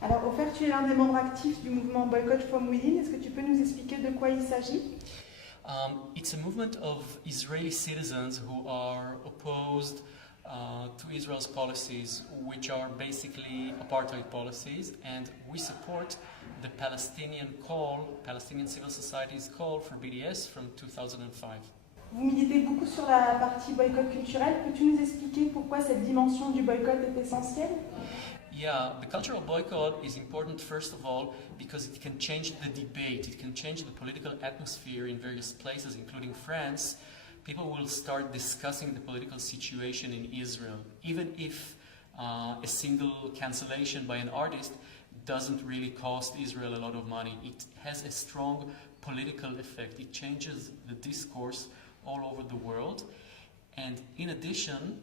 Alors, Ofer, tu es l'un des membres actifs du mouvement Boycott from Within. Est-ce que tu peux nous expliquer de quoi il s'agit? It's a movement of Israeli citizens who are opposed to Israel's policies, which are basically apartheid policies, and we support the Palestinian civil society's call for BDS from 2005. Vous militez beaucoup sur la partie boycott culturel. Peux-tu nous expliquer pourquoi cette dimension du boycott est essentielle? Yeah, the cultural boycott is important first of all because it can change the debate, it can change the political atmosphere in various places, including France. People will start discussing the political situation in Israel, even if a single cancellation by an artist doesn't really cost Israel a lot of money. It has a strong political effect. It changes the discourse all over the world. And in addition,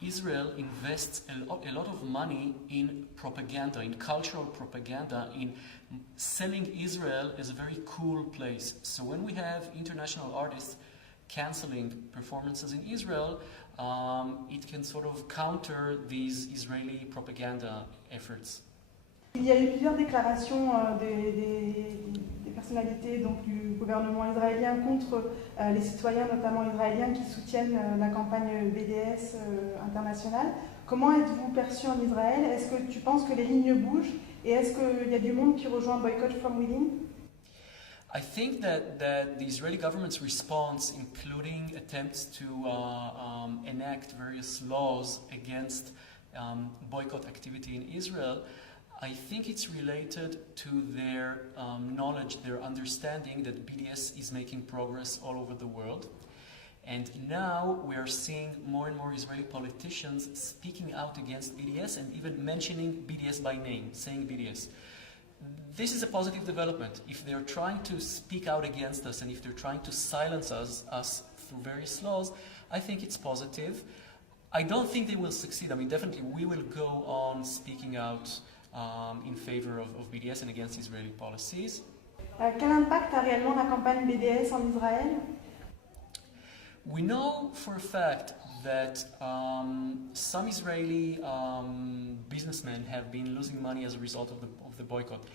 Israel invests a lot of money in propaganda, in cultural propaganda, in selling Israel as a very cool place. So when we have international artists canceling performances in Israel, it can sort of counter these Israeli propaganda efforts. Il y a eu plusieurs déclarations des personnalités donc, du gouvernement israélien contre les citoyens, notamment israéliens, qui soutiennent la campagne BDS internationale. Comment êtes-vous perçu en Israël? Est-ce que tu penses que les lignes bougent? Et est-ce qu'il y a du monde qui rejoint Boycott from Within? I think that the Israeli government's response, including attempts to enact various laws against boycott activity in Israel, I think it's related to their knowledge, their understanding that BDS is making progress all over the world. And now we are seeing more and more Israeli politicians speaking out against BDS and even mentioning BDS by name, saying BDS. This is a positive development. If they're trying to speak out against us and if they're trying to silence us through various laws, I think it's positive. I don't think they will succeed. I mean, definitely we will go on speaking out in favor of BDS and against Israeli policies. Quel impact a réellement la campagne BDS en Israël? We know for a fact that some Israeli businessmen have been losing money as a result of the boycott.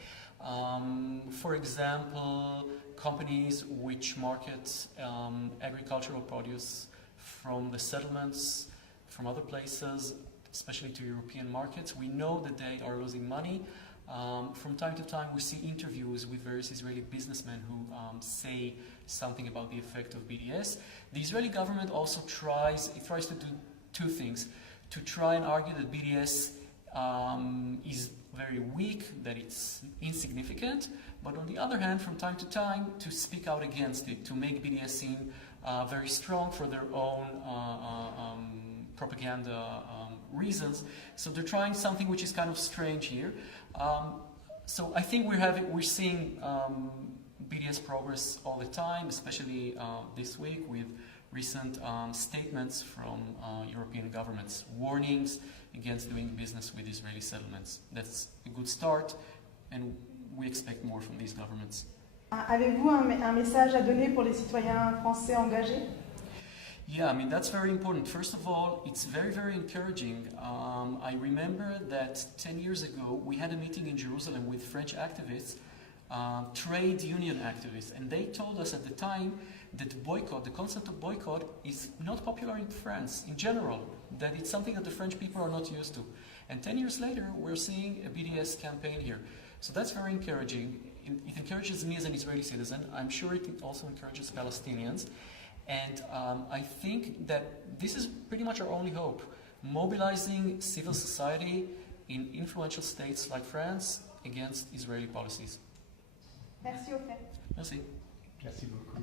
For example, companies which market agricultural produce from the settlements, from other places, especially to European markets, we know that they are losing money. From time to time we see interviews with various Israeli businessmen who say something about the effect of BDS. The Israeli government also tries to do two things. To try and argue that BDS is very weak, that it's insignificant, but on the other hand, from time to time, to speak out against it, to make BDS seem very strong for their own propaganda reasons. So they're trying something which is kind of strange here. So I think we're seeing BDS progress all the time, especially this week with recent statements from European governments, warnings against doing business with Israeli settlements. That's a good start, and we expect more from these governments. Avez-vous un message à donner pour les citoyens français engagés? Yeah, I mean, that's very important. First of all, it's very, very encouraging. I remember that 10 years ago, we had a meeting in Jerusalem with French activists, trade union activists, and they told us at the time that boycott, the concept of boycott, is not popular in France in general, that it's something that the French people are not used to. And 10 years later, we're seeing a BDS campaign here. So that's very encouraging. It encourages me as an Israeli citizen. I'm sure it also encourages Palestinians. And I think that this is pretty much our only hope, mobilizing civil society in influential states like France against Israeli policies. Merci, Ofer. Merci. Merci beaucoup.